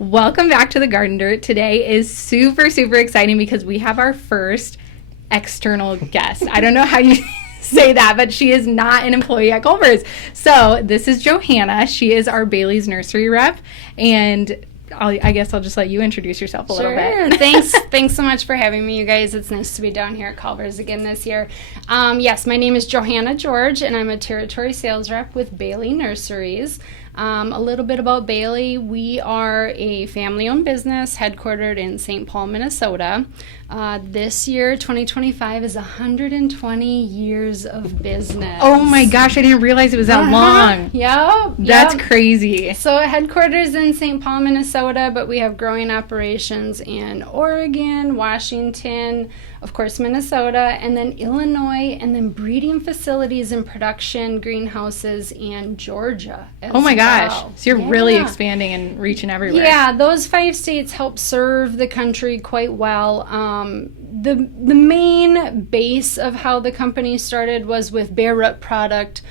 Welcome back to the Garden Dirt. Today is super, super exciting because we have our first external guest. I don't know how you say that, but she is not an employee at Culver's. So this is Johanna. She is our Bailey's Nursery rep, and I guess I'll just let you introduce yourself a little bit. Thanks so much for having me, you guys. It's nice to be down here at Culver's again this year. Yes, my name is Johanna George, and I'm a territory sales rep with Bailey Nurseries. A little bit about Bailey. We are a family-owned business headquartered in St. Paul, Minnesota. This year, 2025, is 120 years of business. Oh my gosh, I didn't realize it was that long. Yep. That's crazy. So headquarters in St. Paul, Minnesota, but we have growing operations in Oregon, Washington, of course, Minnesota, and then Illinois, and then breeding facilities and production greenhouses in Georgia as Oh my gosh. well. So you're really expanding and reaching everywhere. Yeah, those 5 states help serve the country quite well. The main base of how the company started was with bare root product,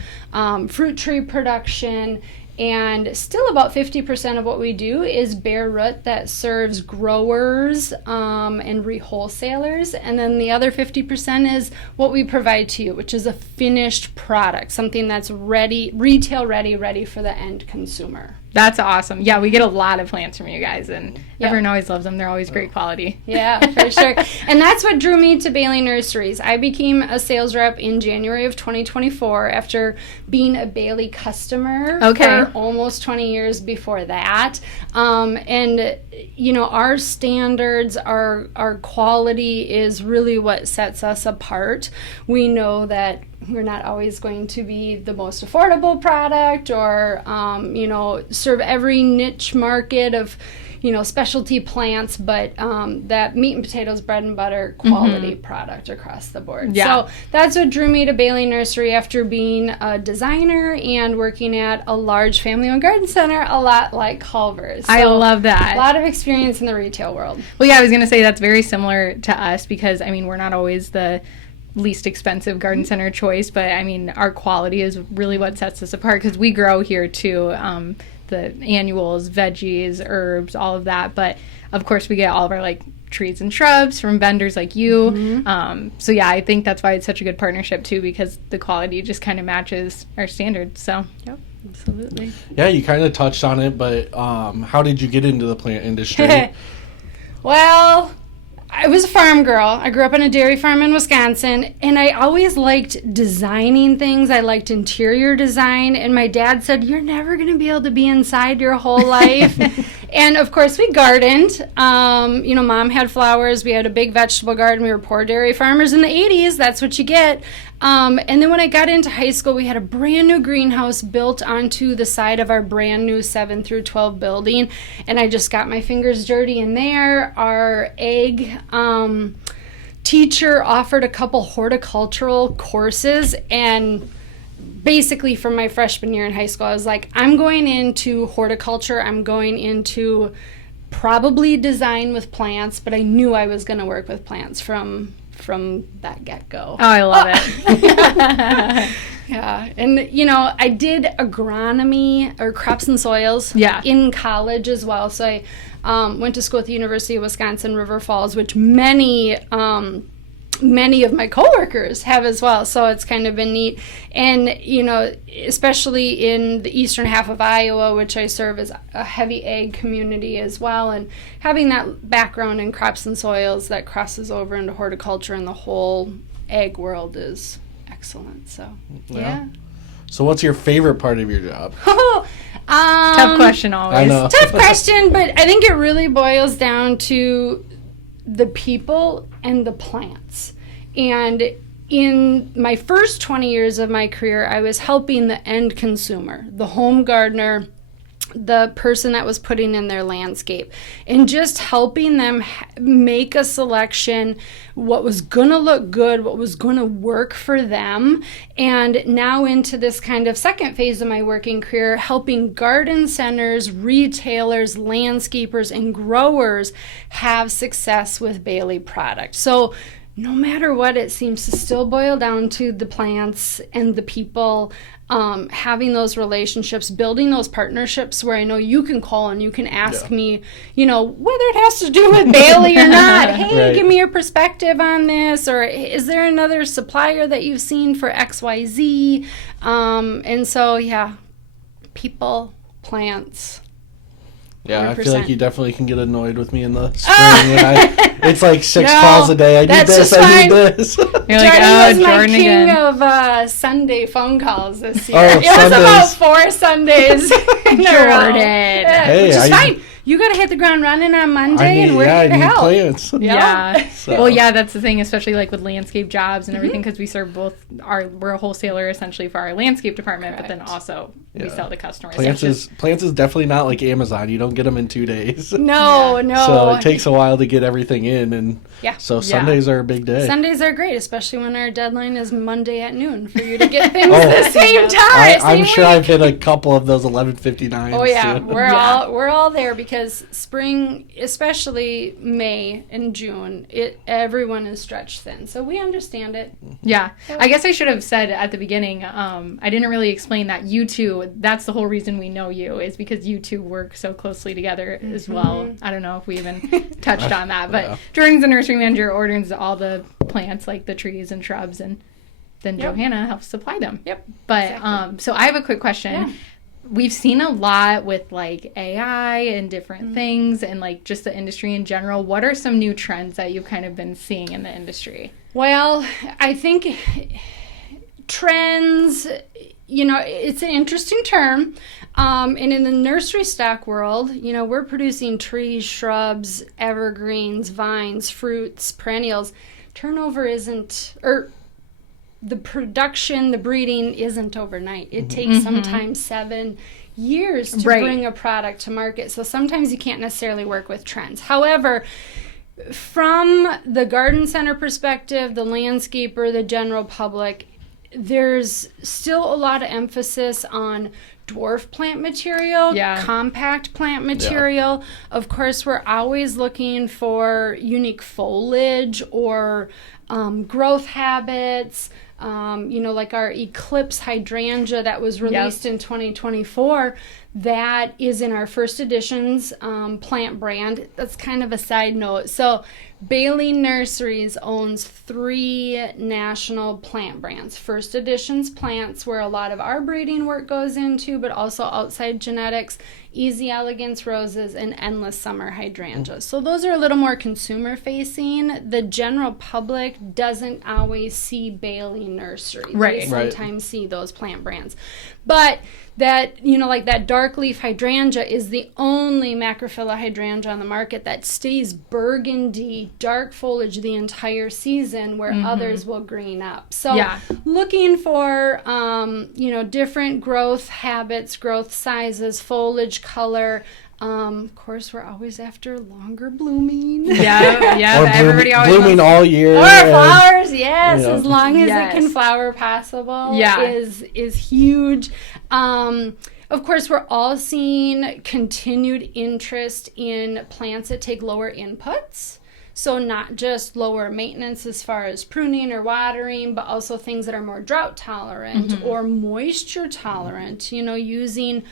fruit tree production, and still about 50% of what we do is bare root that serves growers and wholesalers. And then the other 50% is what we provide to you, which is a finished product, something that's ready, retail ready for the end consumer. That's awesome. Yeah, we get a lot of plants from you guys, and everyone always loves them. They're always great quality. Yeah, for sure. And that's what drew me to Bailey Nurseries. I became a sales rep in January of 2024 after being a Bailey customer for almost 20 years before that. And, you know, our standards, our quality is really what sets us apart. We know that we're not always going to be the most affordable product or, serve every niche market of, specialty plants, but that meat and potatoes, bread and butter quality product across the board. Yeah. So that's what drew me to Bailey Nursery after being a designer and working at a large family-owned garden center, a lot like Culver's. So I love that. A lot of experience in the retail world. Well, yeah, I was going to say that's very similar to us because, we're not always the least expensive garden center choice, but our quality is really what sets us apart because we grow here too, the annuals, veggies, herbs, all of that, but of course we get all of our trees and shrubs from vendors like you. So yeah, I think that's why it's such a good partnership too, because the quality just kind of matches our standards. So yep, absolutely. Yeah, you kind of touched on it, but how did you get into the plant industry? Well, I was a farm girl. I grew up on a dairy farm in Wisconsin, and I always liked designing things. I liked interior design, and my dad said, "You're never going to be able to be inside your whole life." And, of course, we gardened. Mom had flowers. We had a big vegetable garden. We were poor dairy farmers in the 80s. That's what you get. And then when I got into high school, we had a brand new greenhouse built onto the side of our brand new 7 through 12 building. And I just got my fingers dirty in there. Our ag teacher offered a couple horticultural courses, and basically from my freshman year in high school, I was like, I'm going into horticulture. I'm going into probably design with plants, but I knew I was going to work with plants from that get-go. Oh, I love it. Yeah. And, I did agronomy or crops and soils in college as well. So I went to school at the University of Wisconsin, River Falls, which many of my coworkers have as well, so it's kind of been neat. And especially in the eastern half of Iowa, which I serve as a heavy ag community as well, and having that background in crops and soils that crosses over into horticulture and the whole ag world is excellent. So yeah. So what's your favorite part of your job? Tough question always. I know. Tough question, but I think it really boils down to the people and the plants. And in my first 20 years of my career, I was helping the end consumer, the home gardener, the person that was putting in their landscape, and just helping them make a selection, what was going to look good, what was going to work for them. And now into this kind of second phase of my working career, helping garden centers, retailers, landscapers, and growers have success with Bailey product. So no matter what, it seems to still boil down to the plants and the people, having those relationships, building those partnerships where I know you can call and you can ask me, whether it has to do with Bailey or not. Hey, give me your perspective on this, or is there another supplier that you've seen for XYZ? And so, people, plants. Yeah, 100%. I feel like you definitely can get annoyed with me in the spring when it's like 6 calls a day. I need this, I need this. You're like, Jordan was my Jordan king again. of Sunday phone calls this year. Oh, it was about Sundays. 4 Sundays in a row. Jordan. Yeah, Hey, which is fine. You got to hit the ground running on Monday, and we're here to I need help. plants. Yeah. So. Well, yeah, that's the thing, especially like with landscape jobs and everything, because we serve we're a wholesaler essentially for our landscape department, but then also we sell to customers. Plants is definitely not like Amazon. You don't get them in 2 days. No. So it takes a while to get everything in, and so Sundays are a big day. Sundays are great, especially when our deadline is Monday at noon for you to get things at the same time. I'm sure I've hit a couple of those 11:59s. Oh yeah, too. we're all there because spring, especially May and June, everyone is stretched thin. So we understand it. Yeah. I guess I should have said at the beginning, I didn't really explain that you two, that's the whole reason we know you, is because you two work so closely together as well. I don't know if we even touched on that, but Jordan's the nursery manager, orders all the plants, like the trees and shrubs, and then Johanna helps supply them. Yep. But exactly. so I have a quick question. Yeah. We've seen a lot with like AI and different things and like just the industry in general. What are some new trends that you've kind of been seeing in the industry? Well, I think trends, it's an interesting term. And in the nursery stock world, we're producing trees, shrubs, evergreens, vines, fruits, perennials. Turnover the production, the breeding isn't overnight. It takes sometimes 7 years to bring a product to market. So sometimes you can't necessarily work with trends. However, from the garden center perspective, the landscaper, the general public, there's still a lot of emphasis on dwarf plant material, compact plant material. Of course, we're always looking for unique foliage or growth habits. Like our Eclipse hydrangea that was released in 2024, that is in our first editions plant brand. That's kind of a side note. So Bailey Nurseries owns 3 national plant brands. First editions plants, where a lot of our breeding work goes into, but also outside genetics, Easy Elegance roses, and Endless Summer hydrangeas. So those are a little more consumer facing. The general public doesn't always see Bailey Nursery. They sometimes see those plant brands. But that, like that dark leaf hydrangea is the only macrophylla hydrangea on the market that stays burgundy, dark foliage the entire season, where others will green up. So looking for, different growth habits, growth sizes, foliage color. Of course, we're always after longer blooming. Everybody always blooming all year. Or flowers, as long as it can flower possible. Is huge. Of course, we're all seeing continued interest in plants that take lower inputs. So not just lower maintenance as far as pruning or watering, but also things that are more drought tolerant or moisture tolerant, using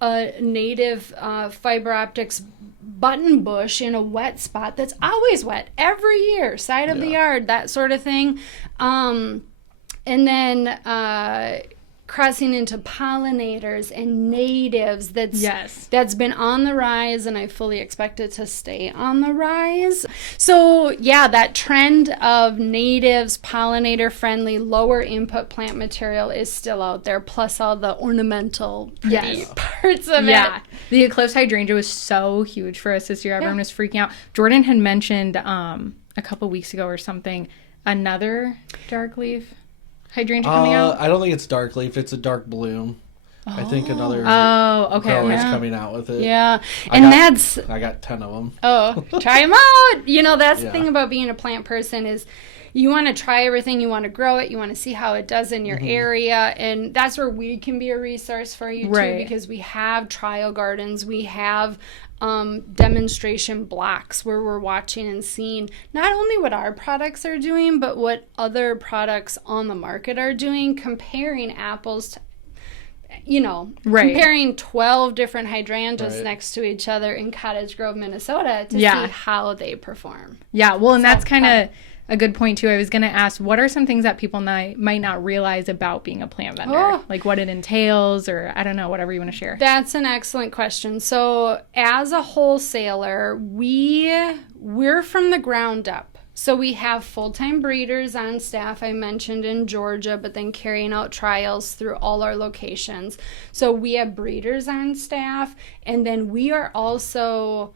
a native fiber optics button bush in a wet spot that's always wet every year, side of the yard, that sort of thing. And then crossing into pollinators and natives, that's been on the rise, and I fully expect it to stay on the rise. So that trend of natives, pollinator friendly, lower input plant material is still out there, plus all the ornamental pretty parts of it. The Eclipse hydrangea was so huge for us this year. Everyone was freaking out. Jordan had mentioned a couple weeks ago or something another dark leaf hydrangea coming out. I don't think it's dark leaf. It's a dark bloom. I think another grower's coming out with it. I got 10 of them. Try them out. That's the thing about being a plant person is you want to try everything. You want to grow it. You want to see how it does in your area. And that's where we can be a resource for you too, because we have trial gardens. We have demonstration blocks where we're watching and seeing not only what our products are doing, but what other products on the market are doing, comparing apples to, comparing 12 different hydrangeas next to each other in Cottage Grove, Minnesota to see how they perform. Yeah, well, and that's kind of a good point, too. I was going to ask, what are some things that people might not realize about being a plant vendor? Like what it entails, or I don't know, whatever you want to share. That's an excellent question. So as a wholesaler, we're from the ground up. So we have full-time breeders on staff, I mentioned in Georgia, but then carrying out trials through all our locations. So we have breeders on staff, and then we are also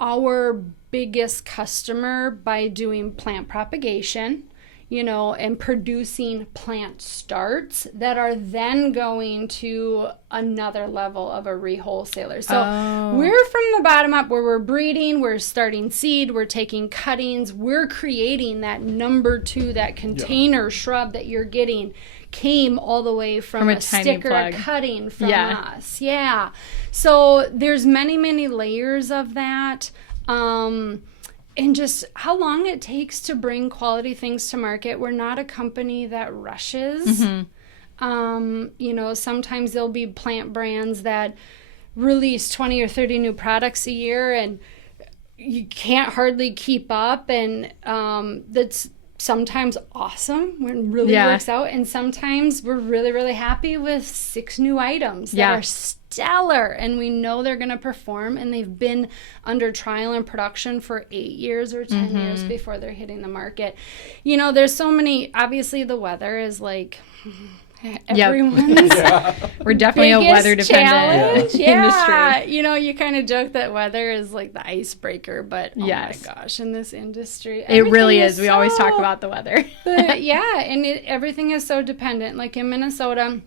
our biggest customer by doing plant propagation, and producing plant starts that are then going to another level of a re-wholesaler. So we're from the bottom up where we're breeding, we're starting seed, we're taking cuttings, we're creating that number 2, that container shrub that you're getting came all the way from a sticker, a cutting from us. Yeah. So there's many, many layers of that. And just how long it takes to bring quality things to market. We're not a company that rushes. Sometimes there'll be plant brands that release 20 or 30 new products a year, and you can't hardly keep up. And that's sometimes awesome when it really works out. And sometimes we're really, really happy with 6 new items that are stellar, and we know they're going to perform, and they've been under trial and production for 8 years or 10 years before they're hitting the market. There's so many, obviously the weather is like everyone's we're definitely a weather dependent industry. You kind of joke that weather is like the icebreaker, but oh my gosh, in this industry it really is. We always talk about the weather. And everything is so dependent. Like in Minnesota,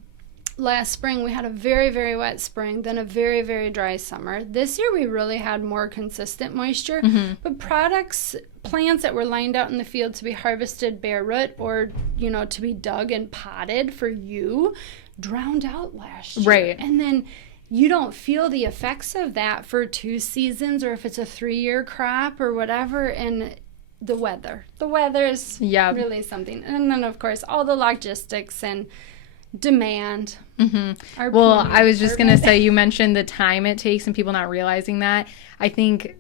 last spring we had a very, very wet spring, then a very, very dry summer. This year we really had more consistent moisture, but plants that were lined out in the field to be harvested bare root or to be dug and potted for you drowned out last year. Right. And then you don't feel the effects of that for 2 seasons, or if it's a 3-year crop or whatever. And the weather is really something. And then of course all the logistics and demand. Well, I was just going to say, you mentioned the time it takes and people not realizing that. I think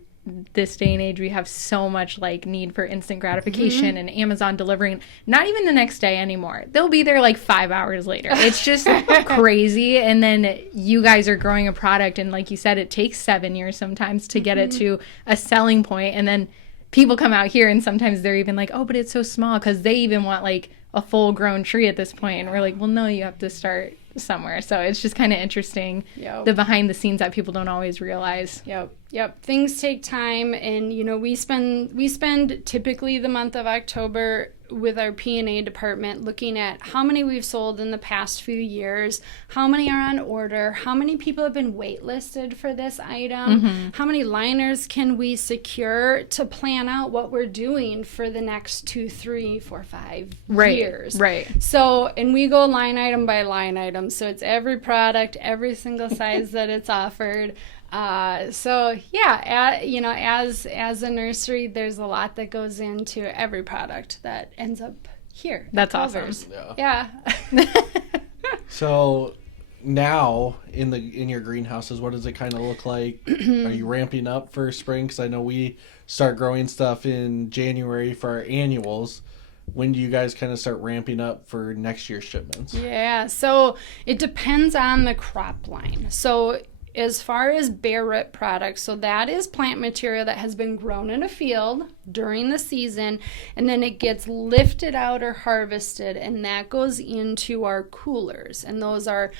this day and age we have so much need for instant gratification and Amazon delivering not even the next day anymore. They'll be there 5 hours later. It's just crazy. And then you guys are growing a product, and like you said, it takes 7 years sometimes to get it to a selling point. And then people come out here and sometimes they're even like, oh, but it's so small, because they even want a full grown tree at this point. And we're like, well, no, you have to start somewhere. So it's just kind of interesting, the behind the scenes that people don't always realize. Yep. Things take time, and we spend typically the month of October with our P&A department looking at how many we've sold in the past few years, how many are on order, how many people have been waitlisted for this item, how many liners can we secure to plan out what we're doing for the next 2, 3, 4, 5 years. Right. So, and we go line item by line item. So it's every product, every single size that it's offered. As a nursery, there's a lot that goes into every product that ends up here. That's awesome. Yeah. So now in your greenhouses, what does it kind of look like? Are you ramping up for spring? Because I know we start growing stuff in January for our annuals. When do you guys kind of start ramping up for next year's shipments? Yeah, so it depends on the crop line. So as far as bare root products, so that is plant material that has been grown in a field during the season, and then it gets lifted out or harvested, and that goes into our coolers. And those are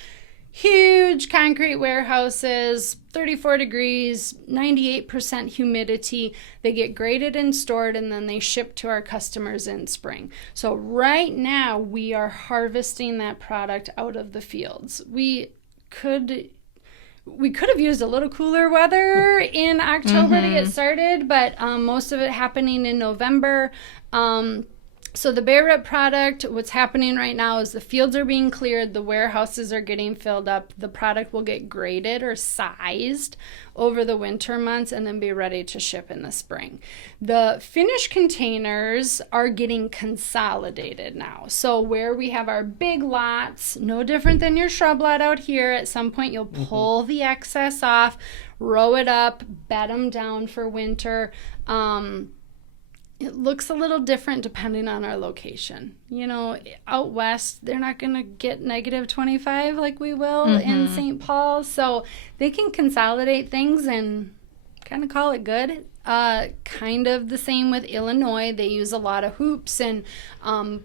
huge concrete warehouses, 34 degrees, 98% humidity. They get graded and stored, and then they ship to our customers in spring. So right now we are harvesting that product out of the fields. We could have used a little cooler weather in October to get started, but most of it happening in November. So the bare root product, what's happening right now is the fields are being cleared, the warehouses are getting filled up, the product will get graded or sized over the winter months and then be ready to ship in the spring. The finished containers are getting consolidated now. So where we have our big lots, no different than your shrub lot out here, at some point you'll pull the excess off, row it up, bed them down for winter. It looks a little different depending on our location. You know, out west, they're not going to get negative 25 like we will in St. Paul. So they can consolidate things and kind of call it good. Kind of the same with Illinois. They use a lot of hoops and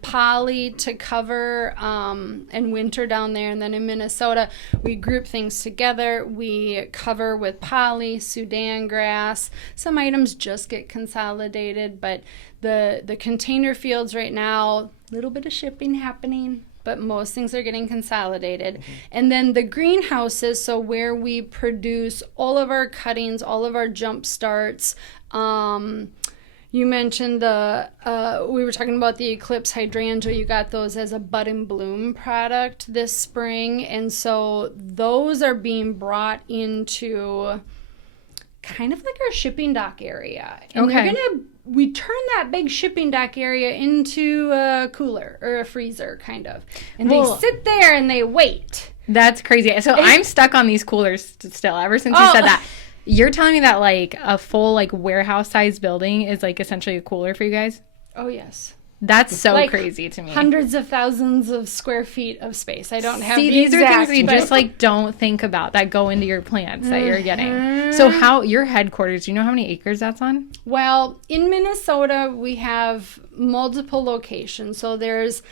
poly to cover and winter down there. And then in Minnesota, we group things together. We cover with poly, Sudan grass. Some items just get consolidated, but the container fields right now, a little bit of shipping happening, but most things are getting consolidated. And then the greenhouses, so where we produce all of our cuttings, all of our jump starts. You mentioned we were talking about the Eclipse hydrangea. You got those as a bud and bloom product this spring. And so those are being brought into kind of like our shipping dock area. And we turn that big shipping dock area into a cooler or a freezer, kind of. And they sit there and they wait. That's crazy. So I'm stuck on these coolers still ever since you said that. You're telling me that like a full like warehouse size building is like essentially a cooler for you guys? Oh, yes. That's so like crazy to me. Hundreds of thousands of square feet of space. I don't have these are things that you just like don't think about that go into your plants that you're getting. So how your headquarters, do you know how many acres that's on? Well, in Minnesota, we have multiple locations. So there's,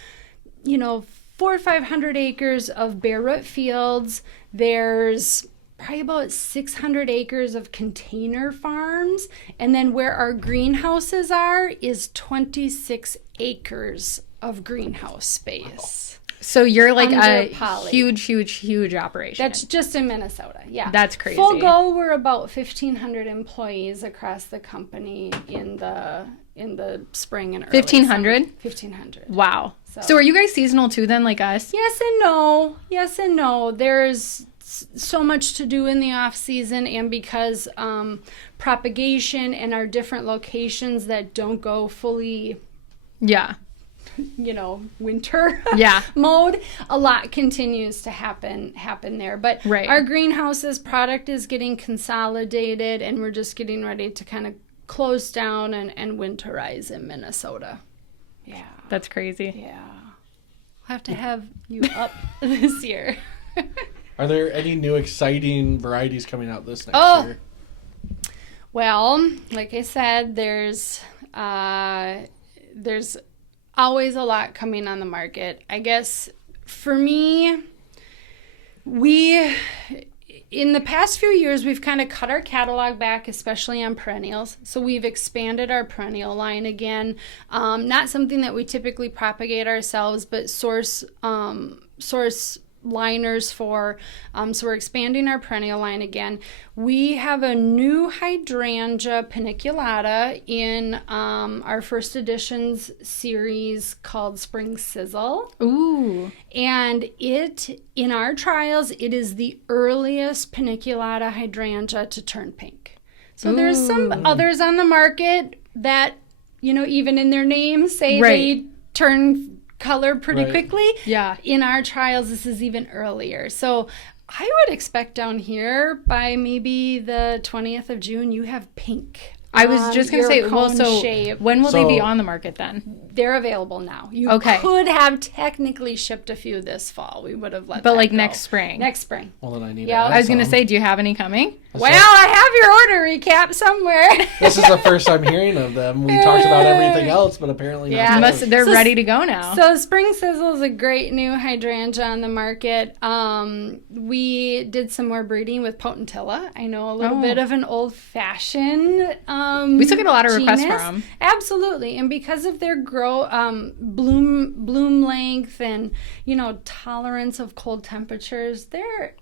400 or 500 acres of bare root fields. There's probably about 600 acres of container farms. And then where our greenhouses are is 26 acres of greenhouse space. So you're like a poly. huge operation. That's just in Minnesota, yeah. That's crazy. Full go, we're about 1,500 employees across the company in the spring and early 1,500? 1,500. Wow. So are you guys seasonal too then, like us? Yes and no. There's so much to do in the off season, and because propagation and our different locations that don't go fully winter mode, a lot continues to happen there. But our greenhouses product is getting consolidated, and we're just getting ready to kind of close down and winterize in Minnesota. Yeah, that's crazy. Yeah, we'll have to have you up this year. Are there any new exciting varieties coming out this next year? Well, like I said, there's always a lot coming on the market. I guess for me, in the past few years, we've kind of cut our catalog back, especially on perennials. So we've expanded our perennial line again. Not something that we typically propagate ourselves, but source liners for. So we're expanding our perennial line again. We have a new hydrangea paniculata in our first editions series called Spring Sizzle. Ooh. And in our trials, it is the earliest paniculata hydrangea to turn pink. So there's some others on the market that, even in their names say they turn color pretty quickly. Yeah. In our trials, this is even earlier. So I would expect down here by maybe the 20th of June, you have pink. I was just going to say, when will they be on the market then? They're available now. You could have technically shipped a few this fall. We would have let that go. Next spring. Next spring. Well, then I need I was going to say, do you have any coming? Well, I have your order recap somewhere. This is the first I'm hearing of them. We talked about everything else, but apparently not. They're ready to go now. So Spring Sizzle is a great new hydrangea on the market. We did some more breeding with Potentilla. I know a little bit of an old-fashioned we still get a lot of requests for them. Absolutely. And because of their bloom length and, tolerance of cold temperatures, they're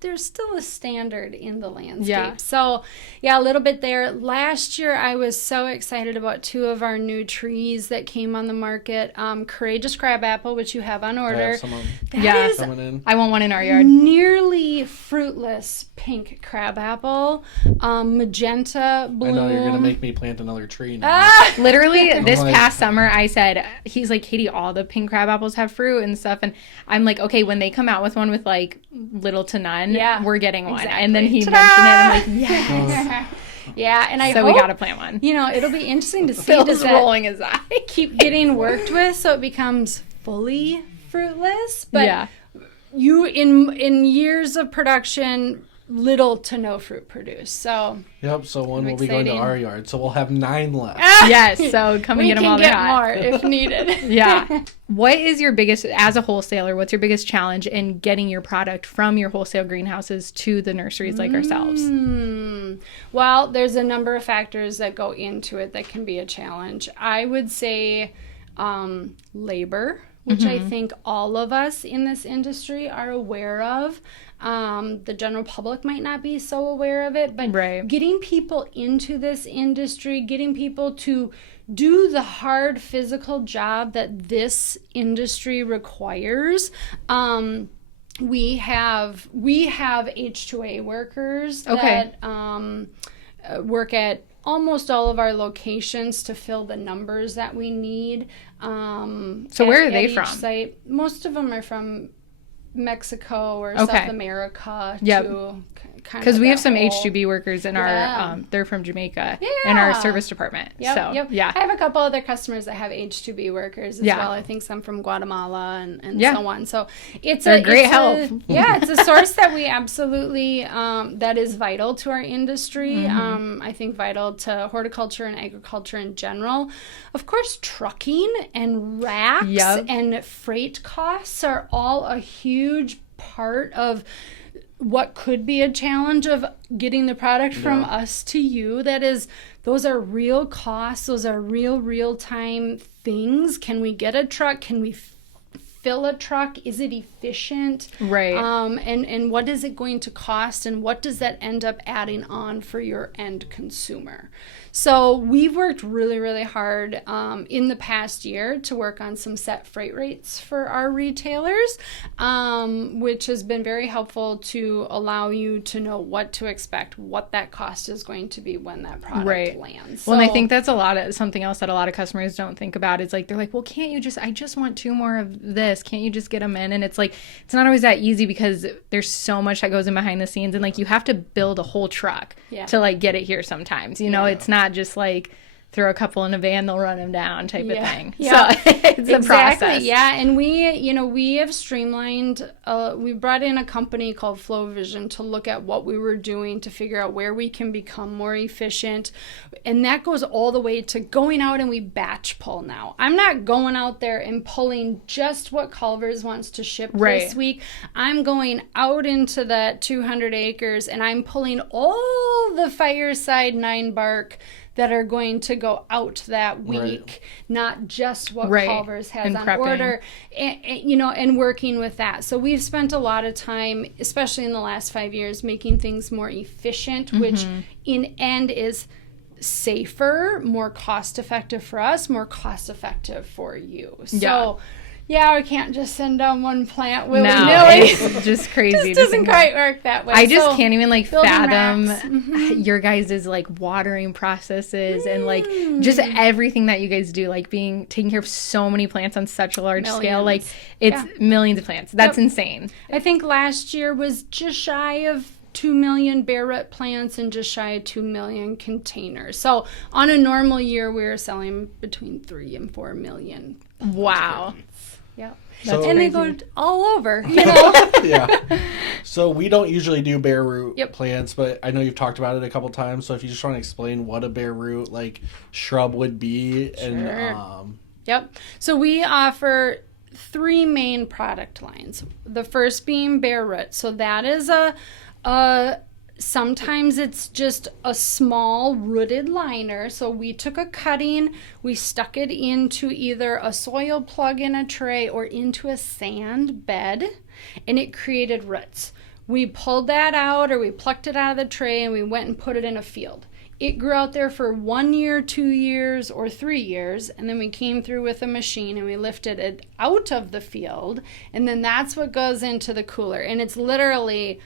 there's still a standard in the landscape. Yeah. So, yeah, a little bit there. Last year, I was so excited about 2 of our new trees that came on the market. Courageous crabapple, which you have on order. Some of them That is coming in. I want one in our yard. nearly fruitless pink crabapple, magenta bloom. I know you're gonna make me plant another tree now. Literally, this like- past summer, I said, he's like, Katie, all the pink crab apples have fruit and stuff. And I'm like, okay, when they come out with one with like little to none, Yeah, we're getting one. exactly. And then he Ta-da! mentioned it. I'm like, yes. Yeah, and I So hope, we got to plant one. you know, it'll be interesting to see Phil's does that rolling his eye. keep getting worked with so it becomes fully fruitless. But Yeah. you in years of production, little to no fruit produced. So Yep. So one will be going to exciting. our yard. So we'll have 9 left. Yes. So come and we get them can all get they're hot. more if needed. Yeah. What is your biggest, as a wholesaler, what's your biggest challenge in getting your product from your wholesale greenhouses to the nurseries like ourselves? Well, there's a number of factors that go into it that can be a challenge. I would say labor, which I think all of us in this industry are aware of. The general public might not be so aware of it, but Right. getting people into this industry, getting people to do the hard physical job that this industry requires. We have H2A workers Okay. that work at almost all of our locations to fill the numbers that we need. So where are they each from? Site. Most of them are from Mexico or Okay. South America. Yep. To kind Because of we have that some whole- H2B workers in Yeah. our, they're from Jamaica in our Yeah. service department. Yep, So, yep. yeah. I have a couple other customers that have H2B workers as Yeah. well. I think some from Guatemala and Yeah. so on. So it's They're a great it's help. it's a source that we absolutely that is vital to our industry. Mm-hmm. I think vital to horticulture and agriculture in general. Of course, trucking and racks Yep. and freight costs are all a huge part of what could be a challenge of getting the product from us to you. Those are real costs. Those are real time things. Can we get a truck? Can we fill a truck? Is it efficient? Right. And what is it going to cost? And what does that end up adding on for your end consumer? So we've worked really hard in the past year to work on some set freight rates for our retailers, which has been very helpful to allow you to know what to expect, what that cost is going to be when that product lands. Well, and I So- think that's something else that a lot of customers don't think about. It's like, they're like, well, can't you I just want 2 more of this. Can't you just get them in? And it's like, it's not always that easy because there's so much that goes in behind the scenes. And like, you have to build a whole truck Yeah. to like get it here sometimes. You know, it's not just like throw a couple in a van, they'll run them down type of thing. Yeah. So it's a process. Yeah, and we have streamlined. We brought in a company called Flow Vision to look at what we were doing to figure out where we can become more efficient, and that goes all the way to going out and we batch pull now. I'm not going out there and pulling just what Culver's wants to ship this week. I'm going out into that 200 acres and I'm pulling all the Fireside 9 bark that are going to go out that week, not just what Culver's has And on prepping. order, and working with that. So we've spent a lot of time, especially in the last 5 years, making things more efficient, which in end is safer, more cost effective for us, more cost effective for you. So yeah, we can't just send down one plant willy-nilly. No, it's just crazy. It to doesn't think quite about. work that way. I just So can't even like building fathom racks. your guys' like watering processes and like just everything that you guys do, like taking care of so many plants on such a large scale. Like it's millions of plants. That's insane. I think last year was just shy of 2 million bare root plants and just shy of 2 million containers. So on a normal year, we were selling between 3 and 4 million. Wow. Yep. So- And they go all over, you know. Yeah. So we don't usually do bare root Yep. plants, but I know you've talked about it a couple times. So if you just want to explain what a bare root like shrub would be, and Yep. So we offer 3 main product lines. The first being bare root. So that is sometimes it's just a small rooted liner. So we took a cutting, we stuck it into either a soil plug in a tray or into a sand bed, and it created roots. We pulled that out, or we plucked it out of the tray, and we went and put it in a field. It grew out there for 1 year, 2 years, or 3 years, and then we came through with a machine and we lifted it out of the field, and then that's what goes into the cooler. And it's literally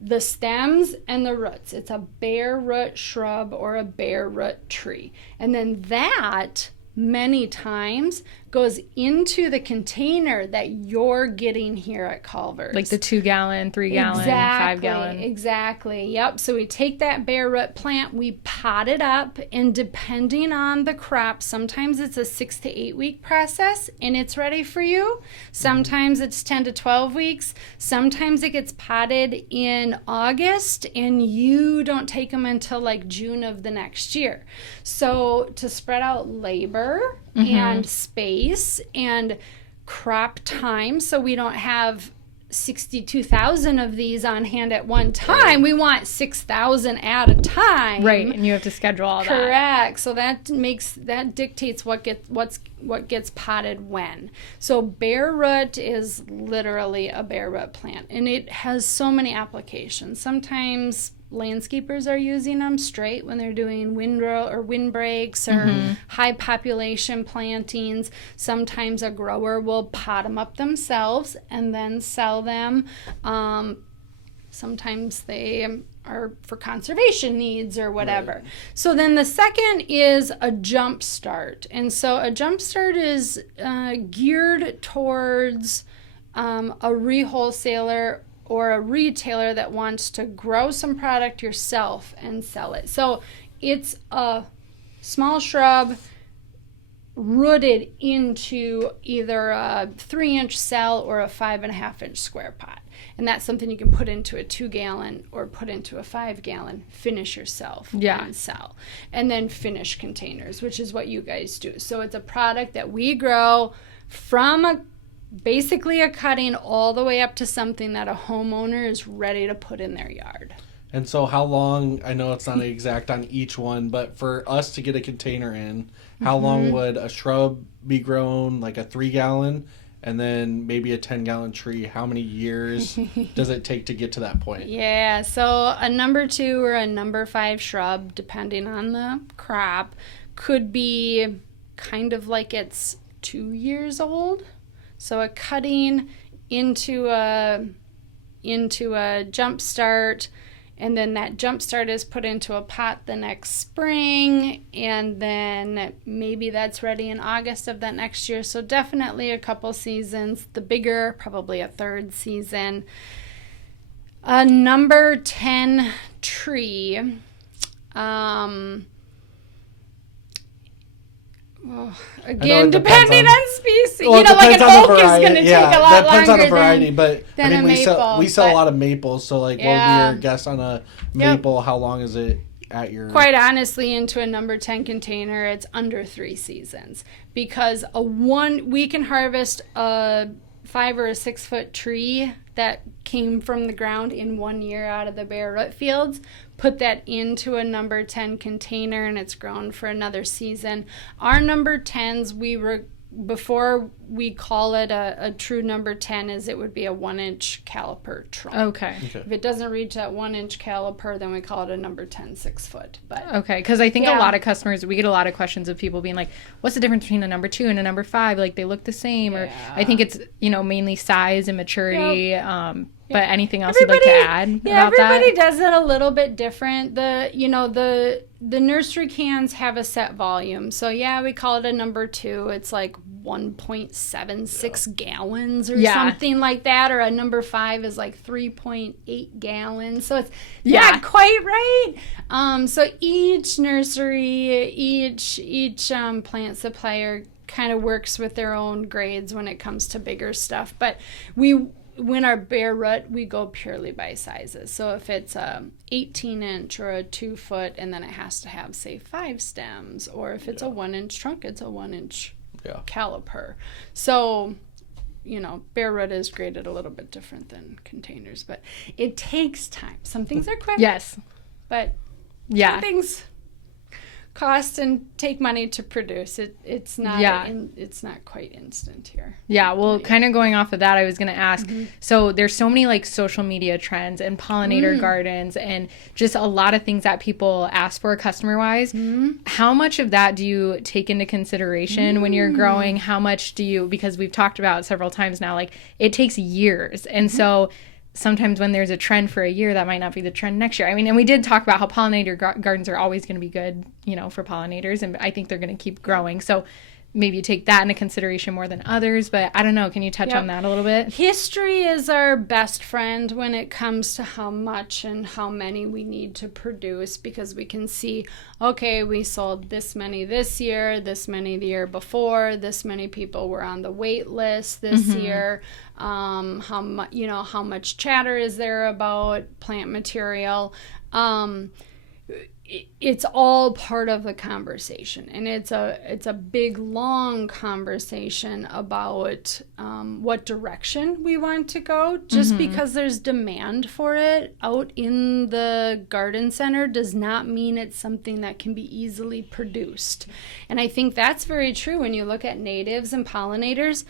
the stems and the roots. It's a bare root shrub or a bare root tree. And then that many times goes into the container that you're getting here at Culver's. Like the 2 gallon, 3 gallon, 5 gallon. Exactly. Yep. So we take that bare root plant, we pot it up, and depending on the crop, sometimes it's a 6 to 8 week process and it's ready for you. Sometimes it's 10 to 12 weeks. Sometimes it gets potted in August and you don't take them until like June of the next year. So to spread out labor and space and crop time, so we don't have 62,000 of these on hand at one time. We want 6,000 at a time. Right, and you have to schedule all that. Correct. So that dictates what gets potted when. So bare root is literally a bare root plant, and it has so many applications. Sometimes landscapers are using them straight when they're doing windrow or windbreaks or high population plantings. Sometimes a grower will pot them up themselves and then sell them. Sometimes they are for conservation needs or whatever. Right. So then the second is a jump start. And so a jump start is geared towards a rewholesaler or a retailer that wants to grow some product yourself and sell it. So it's a small shrub rooted into either a 3-inch cell or a 5.5-inch square pot. And that's something you can put into a 2 gallon or put into a 5 gallon, finish yourself and sell. And then finish containers, which is what you guys do. So it's a product that we grow from basically a cutting all the way up to something that a homeowner is ready to put in their yard. And so how long, I know it's not exact on each one, but for us to get a container in, how long would a shrub be grown, like a 3 gallon, and then maybe a 10 gallon tree? How many years does it take to get to that point? Yeah, so a number 2 or a number 5 shrub, depending on the crop, could be kind of like it's 2 years old. So a cutting into a jump start, and then that jump start is put into a pot the next spring, and then maybe that's ready in August of that next year. So definitely a couple seasons. The bigger, probably a 3rd season. A number 10 tree. Again, depending on species. Well, like an oak is going to take a lot depends longer on the variety, but than a maple. We sell a lot of maples, so like what would be your guess on a maple? How long is it at your... Quite honestly, into a number 10 container, it's under 3 seasons, because we can harvest a 5 or a 6 foot tree that came from the ground in 1 year out of the bare root fields, put that into a number 10 container, and it's grown for another season. Our number 10s, before we call it a true number 10, is it would be a 1-inch caliper trunk. Okay. If it doesn't reach that 1-inch caliper, then we call it a number 10 6 foot. But okay, because I think a lot of customers, we get a lot of questions of people being like, what's the difference between a number 2 and a number 5? Like, they look the same. Or I think it's, mainly size and maturity. But anything else you'd like to add about that? Everybody does it a little bit different. The nursery cans have a set volume. So we call it a number 2. It's like 1.76 gallons or something like that. Or a number 5 is like 3.8 gallons. So it's not quite right. So each nursery, each plant supplier kind of works with their own grades when it comes to bigger stuff. But when our bare root, we go purely by sizes. So if it's a 18-inch or a 2 foot, and then it has to have, say, 5 stems, or if it's a 1-inch trunk, it's a 1-inch caliper. So, bare root is graded a little bit different than containers, but it takes time. Some things are quick. Yes. But some things cost and take money to produce. It's not Yeah. it's not quite instant here. Yeah, well, kind of going off of that, I was going to ask, so there's so many like social media trends and pollinator gardens and just a lot of things that people ask for customer-wise. How much of that do you take into consideration when you're growing? How much do you, because we've talked about several times now, like it takes years. And so sometimes when there's a trend for a year, that might not be the trend next year. I mean, and we did talk about how pollinator gardens are always going to be good, you know, for pollinators, and I think they're going to keep growing. So maybe you take that into consideration more than others, but I don't know. Can you touch on that a little bit? History is our best friend when it comes to how much and how many we need to produce, because we can see, okay, we sold this many this year, this many the year before, this many people were on the wait list this year. How much chatter is there about plant material? It's all part of the conversation, and it's a big, long conversation about what direction we want to go. Just because there's demand for it out in the garden center does not mean it's something that can be easily produced. And I think that's very true when you look at natives and pollinators.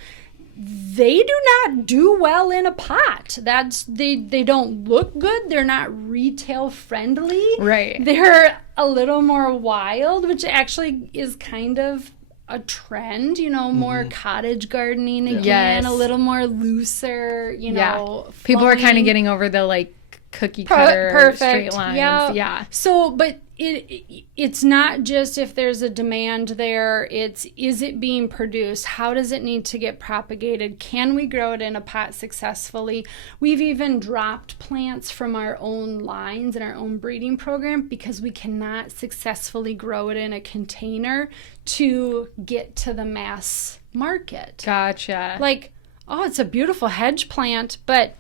They do not do well in a pot. They don't look good. They're not retail friendly. Right. They're a little more wild, which actually is kind of a trend, more cottage gardening again, Yes. a little more looser, People are kind flowing. of getting over the like cookie cutter Perfect. straight lines. Yeah. So, but it's not just if there's a demand there. Is it being produced? How does it need to get propagated? Can we grow it in a pot successfully? We've even dropped plants from our own lines in our own breeding program because we cannot successfully grow it in a container to get to the mass market. Gotcha. Like, oh, it's a beautiful hedge plant, but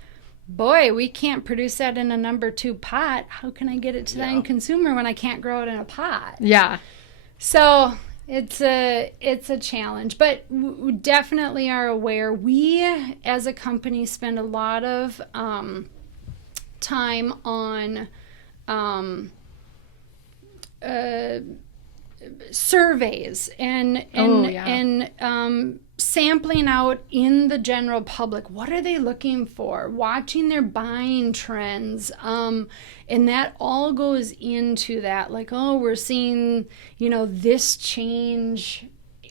boy, we can't produce that in a number 2 pot. How can I get it to the end consumer when I can't grow it in a pot? Yeah. So it's a challenge, but we definitely are aware. We, as a company, spend a lot of time on surveys and sampling out in the general public. What are they looking for? Watching their buying trends. And that all goes into that. Like, oh, we're seeing, this change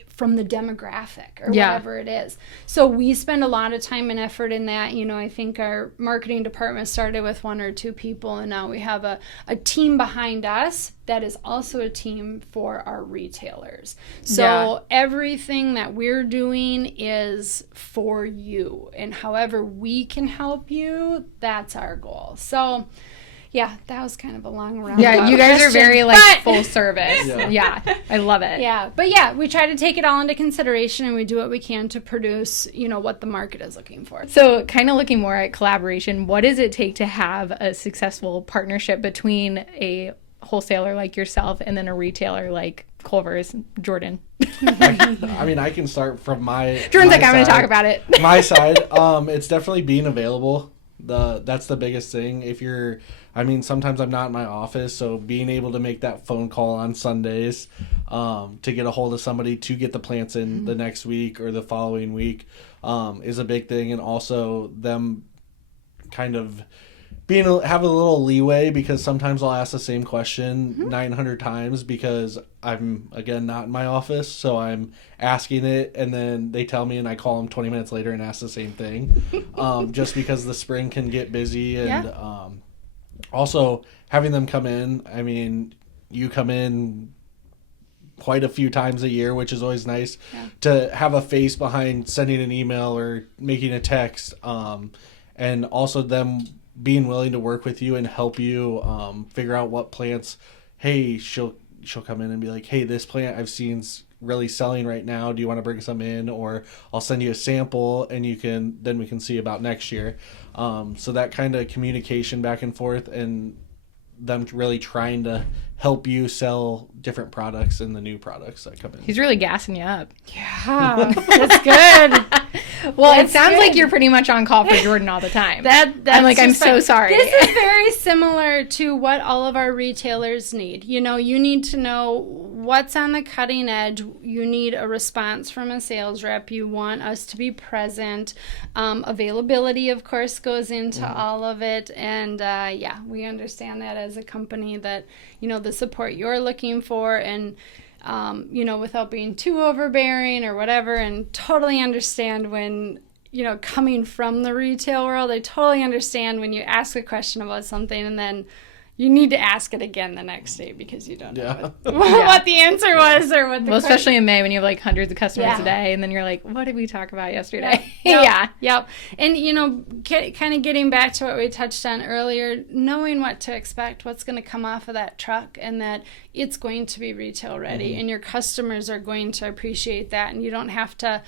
from the demographic or whatever it is. So we spend a lot of time and effort in that. I think our marketing department started with 1 or 2 people, and now we have a team behind us that is also a team for our retailers. So everything that we're doing is for you, and however we can help you, that's our goal. So yeah, that was kind of a long round. Yeah, you guys are very full service. Yeah. I love it. Yeah, but we try to take it all into consideration, and we do what we can to produce, what the market is looking for. So kind of looking more at collaboration, what does it take to have a successful partnership between a wholesaler like yourself and then a retailer like Culver's, Jordan? I mean, I can start from Jordan's like, I'm going to talk about it. My side, it's definitely being available. That's the biggest thing. Sometimes I'm not in my office, so being able to make that phone call on Sundays to get a hold of somebody to get the plants in the next week or the following week is a big thing. And also them kind of have a little leeway, because sometimes I'll ask the same question 900 times because I'm, again, not in my office, so I'm asking it, and then they tell me, and I call them 20 minutes later and ask the same thing, just because the spring can get busy. And also having them come in. I mean, you come in quite a few times a year, which is always nice to have a face behind sending an email or making a text, and also them being willing to work with you and help you figure out what plants. Hey, she'll come in and be like, hey, this plant I've seen's really selling right now. Do you want to bring some in? Or I'll send you a sample, and we can see about next year. So that kind of communication back and forth, and them really trying to help you sell different products and the new products that come in. He's really gassing you up. Yeah, that's good. Well, it sounds like you're pretty much on call for Jordan all the time. I'm so sorry. This is very similar to what all of our retailers need. You need to know what's on the cutting edge. You need a response from a sales rep. You want us to be present. Availability, of course, goes into all of it. And we understand that as a company that, the support you're looking for, and without being too overbearing or whatever, and totally understand when, coming from the retail world, I totally understand when you ask a question about something and then you need to ask it again the next day because you don't know what the answer was or what the question. Especially in May when you have like hundreds of customers a day, and then you're like, what did we talk about yesterday? Yep. And, kind of getting back to what we touched on earlier, knowing what to expect, what's going to come off of that truck, and that it's going to be retail ready, and your customers are going to appreciate that, and you don't have to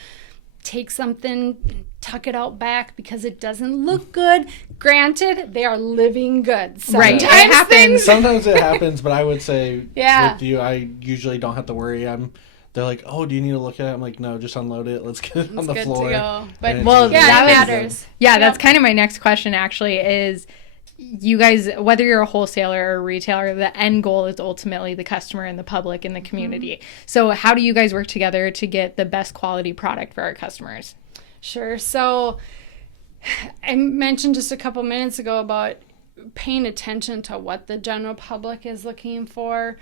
take something, tuck it out back because it doesn't look good. Granted, they are living goods. Right. It happens. Sometimes it happens, but I would say with you, I usually don't have to worry. They're like, oh, do you need to look at it? I'm like, no, just unload it. Let's get it on the floor. To go. But that matters. Yeah, that's kind of my next question actually is, you guys, whether you're a wholesaler or a retailer, the end goal is ultimately the customer and the public and the community. So how do you guys work together to get the best quality product for our customers? Sure. So I mentioned just a couple minutes ago about paying attention to what the general public is looking for,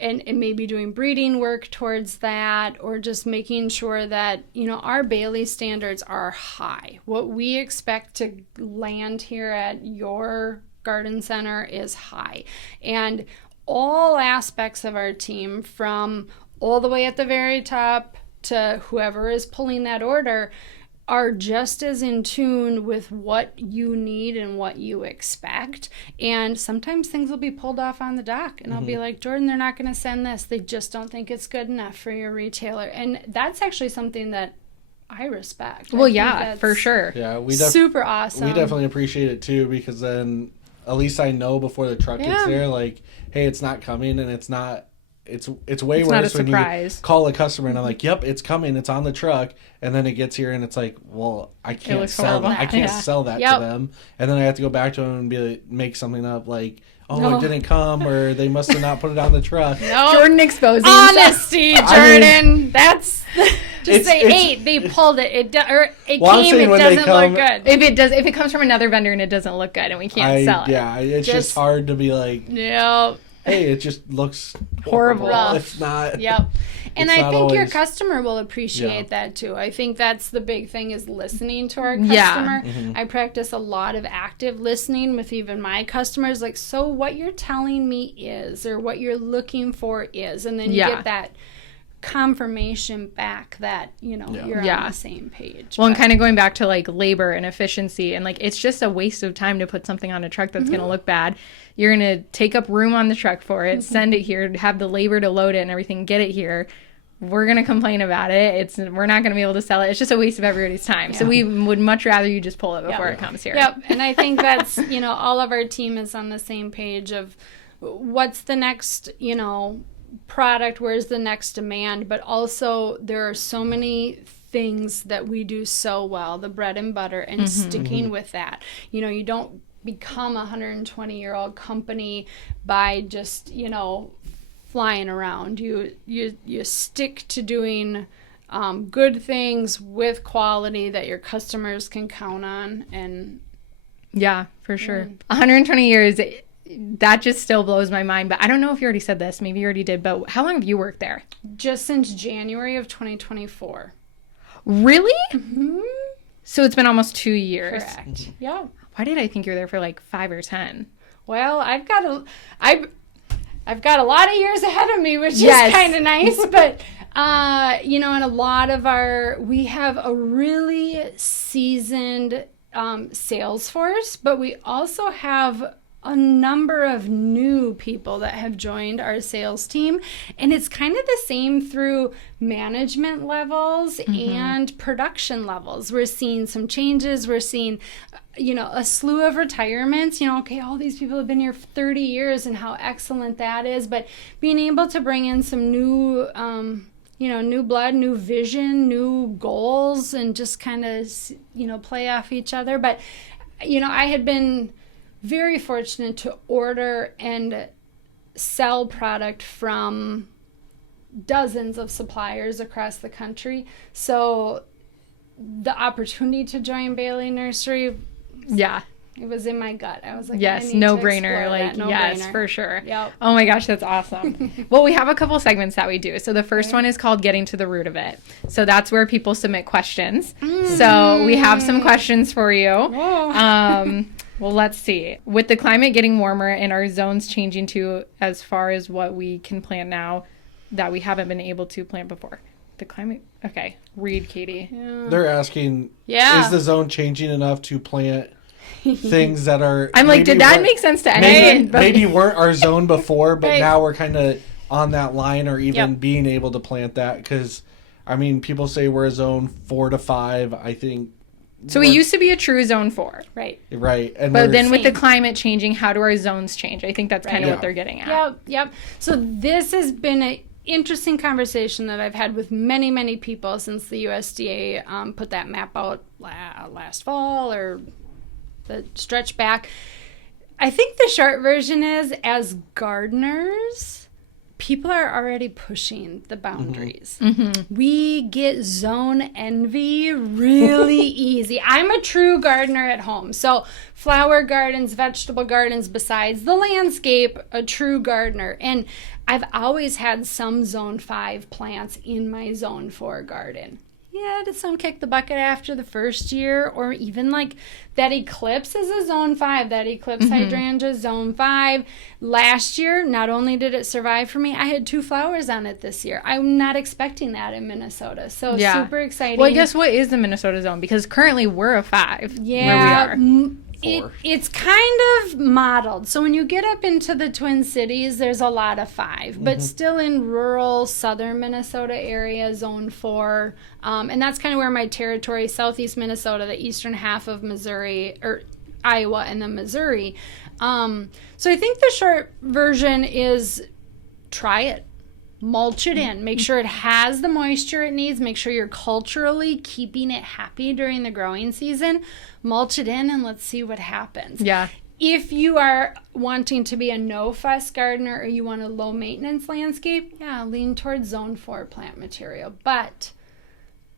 and maybe doing breeding work towards that, or just making sure that, our Bailey standards are high. What we expect to land here at your garden center is high. And all aspects of our team, from all the way at the very top to whoever is pulling that order, are just as in tune with what you need and what you expect. And sometimes things will be pulled off on the dock, and I'll be like, Jordan, they're not going to send this. They just don't think it's good enough for your retailer. And that's actually something that I respect. Well, for sure. Yeah, super awesome. We definitely appreciate it too, because then at least I know before the truck gets there, like, hey, it's not coming, and it's not. It's way worse when you call a customer and I'm like, yep, it's coming, it's on the truck, and then it gets here and it's like, well, I can't sell that. I can't sell that to them, and then I have to go back to them and be like, make something up like, it didn't come, or they must have not put it on the truck. Jordan exposing honesty, Jordan. That's just say they pulled it. It came. It doesn't look good. If it comes from another vendor and it doesn't look good and we can't sell it. Yeah, it's just hard to be like. Hey, it just looks horrible. It's not. Yep. And I think your customer will appreciate that too. I think that's the big thing, is listening to our customer. I practice a lot of active listening with even my customers. Like, so what you're telling me is, or what you're looking for is, and then you get that confirmation back that you're on the same page. Well, and kind of going back to like labor and efficiency, and like it's just a waste of time to put something on a truck that's going to look bad. You're going to take up room on the truck for it, send it here, have the labor to load it and everything, get it here. We're going to complain about it. We're not going to be able to sell it. It's just a waste of everybody's time. So we would much rather you just pull it before it comes here. Yep. And I think that's, all of our team is on the same page of what's the next, product, where's the next demand, but also there are so many things that we do so well, the bread and butter, and sticking with that. You don't become a 120-year-old company by just, flying around. You stick to doing good things with quality that your customers can count on. And yeah, for sure. 120 years, that just still blows my mind. But I don't know if you already said this. Maybe you already did. But how long have you worked there? Just since January of 2024. Really? So it's been almost 2 years. Correct. Yeah. Why did I think you were there for like 5 or 10? Well, I've got a lot of years ahead of me, which is kind of nice. But and a lot of we have a really seasoned sales force, but we also have a number of new people that have joined our sales team, and it's kind of the same through management levels and production levels. We're seeing some changes. We're seeing a slew of retirements. All these people have been here for 30 years and how excellent that is, but being able to bring in some new new blood, new vision, new goals, and just kind of play off each other. But I had been very fortunate to order and sell product from dozens of suppliers across the country. So the opportunity to join Bailey Nursery, Yeah. it was in my gut. I was like, Yes, I need no to brainer. explore Like, that. yes, No-brainer. for sure. Yep. Oh my gosh, that's awesome. Well, we have a couple segments that we do. So the first one is called Getting to the Root of It. So that's where people submit questions. So we have some questions for you. Oh. Well, let's see. With the climate getting warmer and our zones changing too, as far as what we can plant now that we haven't been able to plant before. The climate. Okay, read, Katie. They're asking, Yeah. is the zone changing enough to plant things that are... I'm like, maybe did that weren't- make sense to anyone? Maybe weren't our zone before, but Right. now we're kind of on that line, or even Yep. being able to plant that, because, I mean, people say we're a zone 4 to 5, I think. So we used to be a true zone 4. Right. Right. And But we're- then with the Same. climate changing, how do our zones change? I think that's kind of Right. what they're getting at. Yep. So this has been an interesting conversation that I've had with many, many people since the USDA put that map out last fall, or the stretch back. I think the short version is, as gardeners, people are already pushing the boundaries. We get zone envy really easy. I'm a true gardener at home. So flower gardens, vegetable gardens, besides the landscape, a true gardener. And I've always had some zone 5 plants in my zone 4 garden. Yeah, did some kick the bucket after the first year? Or even like that eclipse is a zone 5. That eclipse hydrangea is zone 5. Last year, not only did it survive for me, I had 2 flowers on it this year. I'm not expecting that in Minnesota. So Yeah. super exciting. Well, I guess what is the Minnesota zone? Because currently we're a 5 yeah, where we are. Four. It's kind of modeled. So when you get up into the Twin Cities, there's a lot of 5, but still in rural southern Minnesota area, zone 4. And that's kind of where my territory, southeast Minnesota, the eastern half of Missouri, or Iowa, and then Missouri. So I think the short version is try it. Mulch it in. Make sure it has the moisture it needs. Make sure you're culturally keeping it happy during the growing season. Mulch it in and let's see what happens. Yeah. If you are wanting to be a no-fuss gardener or you want a low-maintenance landscape, yeah, lean towards zone 4 plant material. But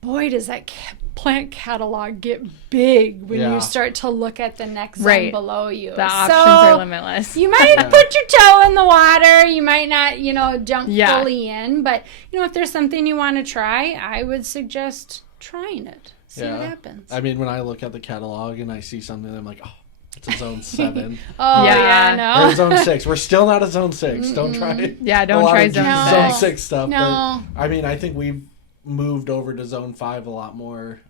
boy, does that plant catalog get big when Yeah. you start to look at the next zone Right. below you. The options are limitless. You might put your toe in the water. You might not, jump Yeah. fully in. But, if there's something you want to try, I would suggest trying it. See what happens. I mean, when I look at the catalog and I see something, I'm like, oh, it's a zone 7. Oh, Yeah. yeah, Or no. zone 6. We're still not a zone 6. Don't try it. Yeah, don't a lot try of zone zone 6. 6 stuff. No. But, I mean, I think we've moved over to zone 5 a lot more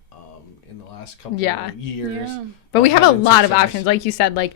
in the last couple of years. Yeah. But we have a Having lot of success. options. Like you said, like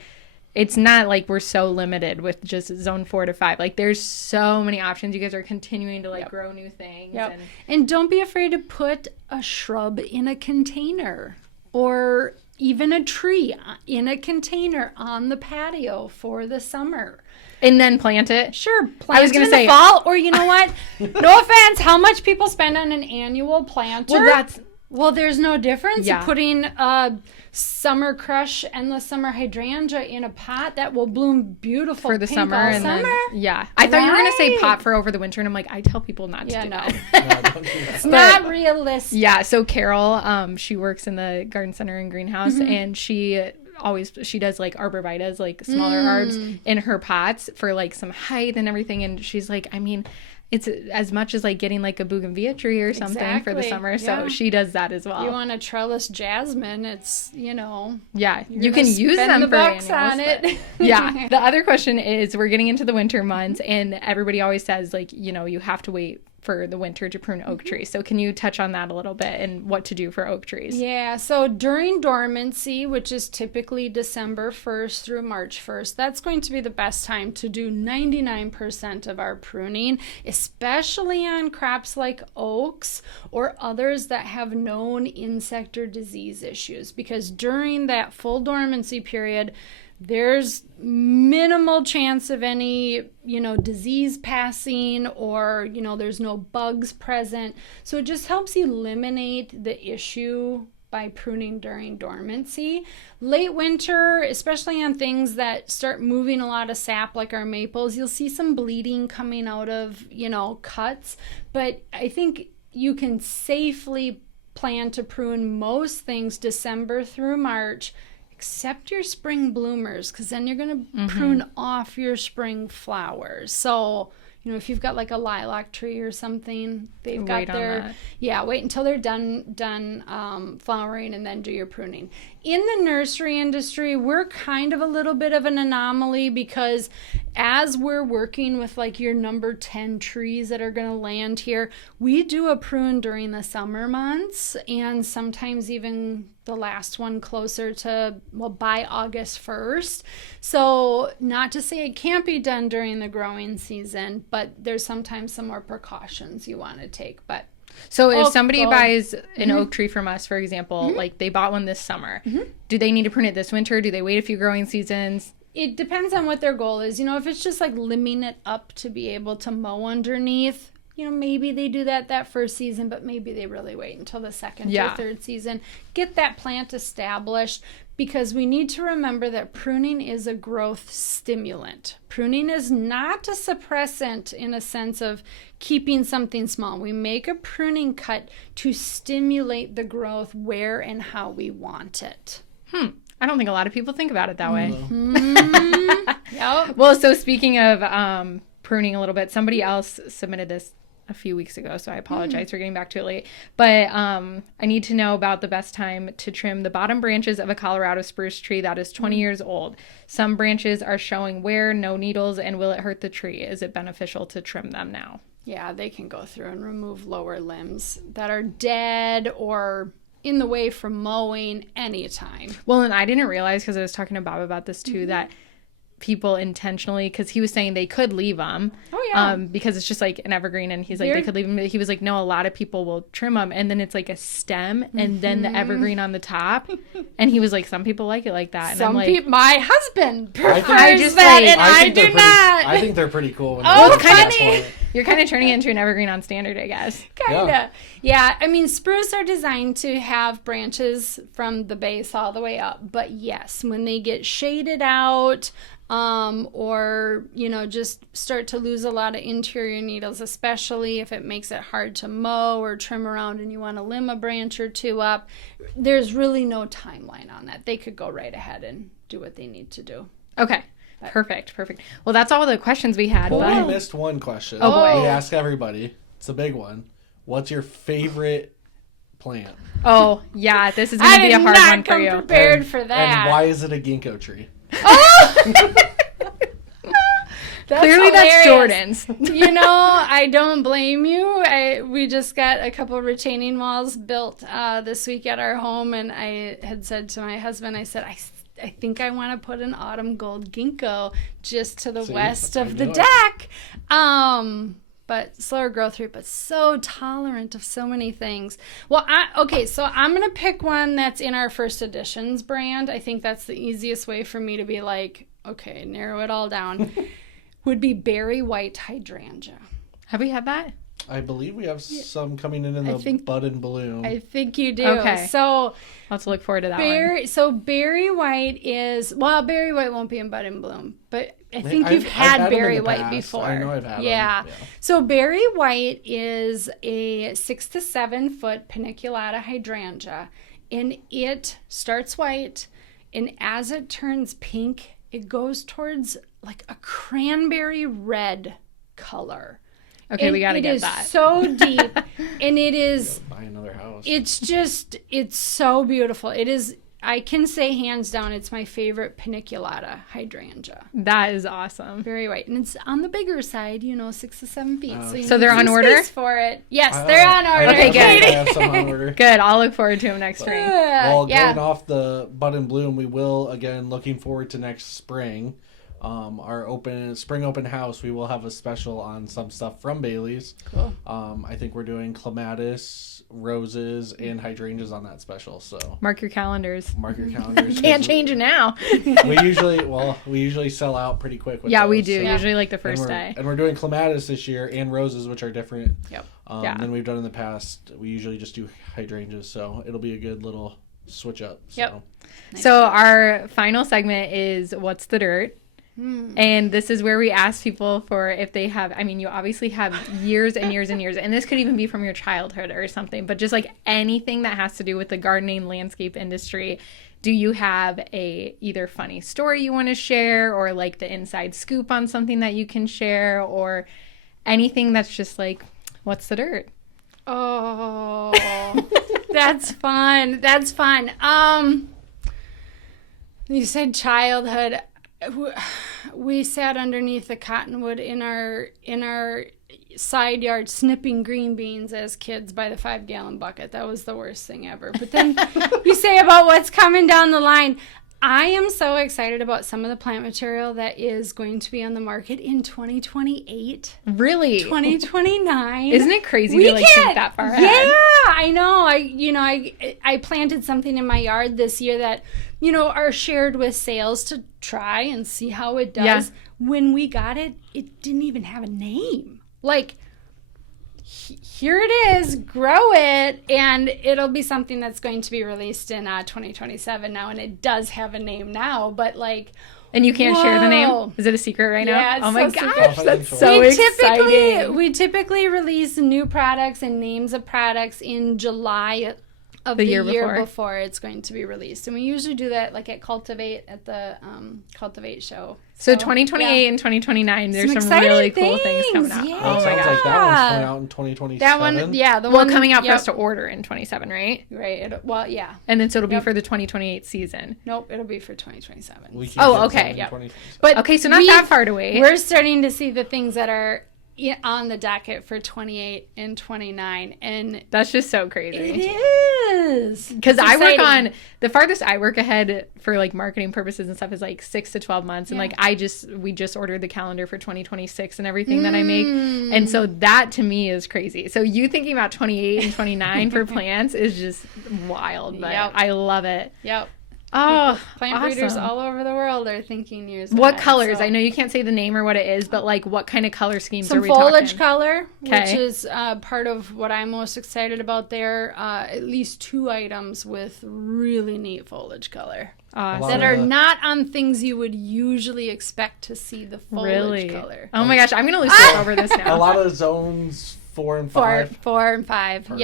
it's not like we're so limited with just zone 4 to 5. Like there's so many options. You guys are continuing to like grow new things. Yep. And don't be afraid to put a shrub in a container or even a tree in a container on the patio for the summer. And then plant it. Sure, plant I was gonna in say- the fall, or you know what? No offense, how much people spend on an annual planter? Well, there's no difference. Yeah. You're putting a summer crush, endless summer hydrangea in a pot that will bloom beautiful for the pink summer all and summer. then I thought you were gonna say Right. pot for over the winter, and I'm like, I tell people not to do No. that. No, don't do that. It's not realistic. Yeah, so Carol, she works in the garden center and greenhouse, and she does like arborvitaes, like smaller arbs in her pots for like some height and everything. And she's like, I mean, it's as much as like getting like a bougainvillea tree or something for the Exactly, summer. yeah. So she does that as well. You want a trellis jasmine, it's, Yeah, you gonna can use spend them the for bucks annuals, on but- it. Yeah. The other question is, we're getting into the winter months, and everybody always says like, you have to wait for the winter to prune oak trees. So can you touch on that a little bit and what to do for oak trees? Yeah, so during dormancy, which is typically December 1st through March 1st, that's going to be the best time to do 99% of our pruning, especially on crops like oaks or others that have known insect or disease issues, because during that full dormancy period, there's minimal chance of any, disease passing, or, there's no bugs present. So it just helps eliminate the issue by pruning during dormancy. Late winter, especially on things that start moving a lot of sap like our maples, you'll see some bleeding coming out of, cuts. But I think you can safely plan to prune most things December through March, except your spring bloomers, because then you're going to prune off your spring flowers. So, if you've got like a lilac tree or something, they've got their, wait until they're done flowering and then do your pruning. In the nursery industry, we're kind of a little bit of an anomaly because as we're working with like your number 10 trees that are going to land here, we do a prune during the summer months and sometimes even the last one closer to, by August 1st. So not to say it can't be done during the growing season, but there's sometimes some more precautions you want to take. But so if somebody buys an oak tree from us, for example, like they bought one this summer, do they need to prune it this winter? Do they wait a few growing seasons? It depends on what their goal is. If it's just like limbing it up to be able to mow underneath, maybe they do that first season, but maybe they really wait until the second or third season. Get that plant established, because we need to remember that pruning is a growth stimulant. Pruning is not a suppressant in a sense of keeping something small. We make a pruning cut to stimulate the growth where and how we want it. I don't think a lot of people think about it that way. Yep. Well, so speaking of pruning a little bit, somebody else submitted this a few weeks ago, so I apologize for getting back to it late. But I need to know about the best time to trim the bottom branches of a Colorado spruce tree that is 20 years old. Some branches are showing wear, no needles, and will it hurt the tree? Is it beneficial to trim them now? Yeah, they can go through and remove lower limbs that are dead or in the way from mowing anytime. Well, and I didn't realize, because I was talking to Bob about this too, that people intentionally, because he was saying they could leave them because it's just like an evergreen, and he's like they could leave them. He was like, no, a lot of people will trim them, and then it's like a stem and then the evergreen on the top, and he was like, some people like it like that, and I'm like, my husband prefers just that, like, and I do not. I think they're pretty cool. Funny. You're kind of turning it into an evergreen on standard, I guess. Kinda. Yeah, I mean, spruce are designed to have branches from the base all the way up. But yes, when they get shaded out, or, just start to lose a lot of interior needles, especially if it makes it hard to mow or trim around and you want to limb a branch or two up, there's really no timeline on that. They could go right ahead and do what they need to do. Okay. Perfect. Well, that's all the questions we had. Well, we missed one question. Oh, boy. We ask everybody. It's a big one. What's your favorite plant? Oh, yeah. This is going to be a hard one for you. I did not come prepared for that. And why is it a ginkgo tree? Oh! Clearly that's Jordan's. I don't blame you. We just got a couple of retaining walls built this week at our home, and I had said to my husband, I said, I think I want to put an autumn gold ginkgo just to the west of the deck. But slower growth rate, but so tolerant of so many things. Well, so I'm going to pick one that's in our First Editions brand. I think that's the easiest way for me to be like, okay, narrow it all down. Would be berry white hydrangea. Have we had that? I believe we have some coming in the bud and bloom. I think you do. Okay. So I'll have to look forward to that one. So berry white berry white won't be in bud and bloom, but I think you've had berry white before. I know I've had them. Yeah. So berry white is a 6 to 7 foot paniculata hydrangea, and it starts white, and as it turns pink, it goes towards like a cranberry red color. Okay, we got to get that. It is so deep, and it is... Buy another house. It's so beautiful. It is, I can say hands down, it's my favorite paniculata hydrangea. That is awesome. Very white. And it's on the bigger side, 6 to 7 feet. So they're on order? For it. Yes, they're on order. Okay, good. I have some on order. Good. I'll look forward to them next spring. Well, going off the bud and bloom, we will, again, looking forward to next spring. Our spring open house, we will have a special on some stuff from Bailey's. Cool. I think we're doing clematis, roses, and hydrangeas on that special. So mark your calendars. Can't change it now. we usually sell out pretty quick. With those, we do. So. Usually like the first day. And we're doing clematis this year and roses, which are different. Yep. Than we've done in the past. We usually just do hydrangeas, so it'll be a good little switch up. Yep. So our final segment is What's the Dirt? And this is where we ask people for if they have, I mean, you obviously have years and years and years, and this could even be from your childhood or something, but just like anything that has to do with the gardening landscape industry. Do you have a either funny story you want to share, or like the inside scoop on something that you can share, or anything that's just like, what's the dirt? Oh, that's fun. That's fun. You said childhood. We sat underneath the cottonwood in our side yard snipping green beans as kids by the 5-gallon bucket. That was the worst thing ever. But then you say about what's coming down the line. I am so excited about some of the plant material that is going to be on the market in 2028. Really? 2029. Isn't it crazy to like think that far ahead? Yeah, I know. I planted something in my yard this year that, are shared with sales to try and see how it does. Yeah. When we got it, it didn't even have a name. Like, here it is, grow it, and it'll be something that's going to be released in 2027 now, and it does have a name now, but like... And you can't share the name? Is it a secret right now? Yeah, it's oh my so gosh, secret. that's so exciting. We typically release new products and names of products in July of the year before it's going to be released. And we usually do that like at Cultivate, at the Cultivate show. So 2028 and 2029, there's some really cool things coming out. Yeah. Oh, sounds like that one's coming out in 2027. That one, yeah. Coming out for us to order in 27, right? Right. Yeah. And then so it'll be for the 2028 season. Nope, it'll be for 2027. Okay. Yep. But okay, so not that far away. We're starting to see the things that are on the docket for 28 and 29, and that's just so crazy. It is, because I work on the farthest I work ahead for like marketing purposes and stuff is like 6 to 12 months, and like we just ordered the calendar for 2026 and everything that I make, and so that to me is crazy. So you thinking about 28 and 29 for plants is just wild, but I love it. Yep. Oh, plant breeders all over the world are thinking years What ahead, colors? so. I know you can't say the name or what it is, but like what kind of color schemes Some are we talking? foliage color, which is part of what I'm most excited about there. At least 2 items with really neat foliage color. That are not on things you would usually expect to see the foliage color. Oh my gosh, I'm going to lose sleep over this now. A lot of zones 4 and 5. 4 and 5. Perfect.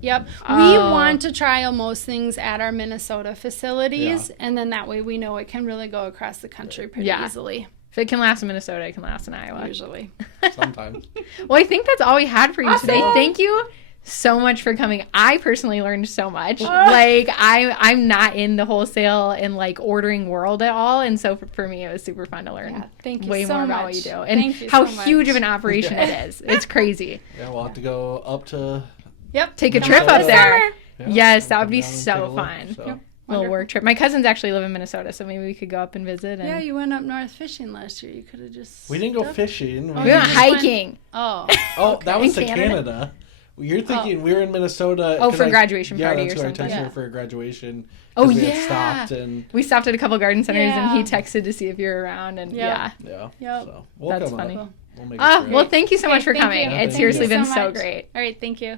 Yep. We want to trial most things at our Minnesota facilities, and then that way we know it can really go across the country pretty easily. If it can last in Minnesota, it can last in Iowa. Usually. Sometimes. Well, I think that's all we had for you today. Thank you so much for coming. I personally learned so much. Like, I'm not in the wholesale and, like, ordering world at all, and so for me, it was super fun to learn thank you way so more much. about what you do and how huge of an operation it is. It's crazy. Yeah, we'll have to go up to... Take a trip up there. Yeah, yes, that would be so fun. So. Little work trip. My cousins actually live in Minnesota, so maybe we could go up and visit. And... Yeah, you went up north fishing last year. You could have just... We didn't go fishing. We went hiking. That was to Canada. You're thinking we were in Minnesota. Oh, for graduation party or something. Yeah, that's what I texted her for a graduation. Oh, we had stopped and we stopped at a couple garden centers, and he texted to see if you were around. And so we'll that's come funny. up. We'll make well, thank you so much for coming. you. It's Thank seriously you been so so much. great. All right, thank you.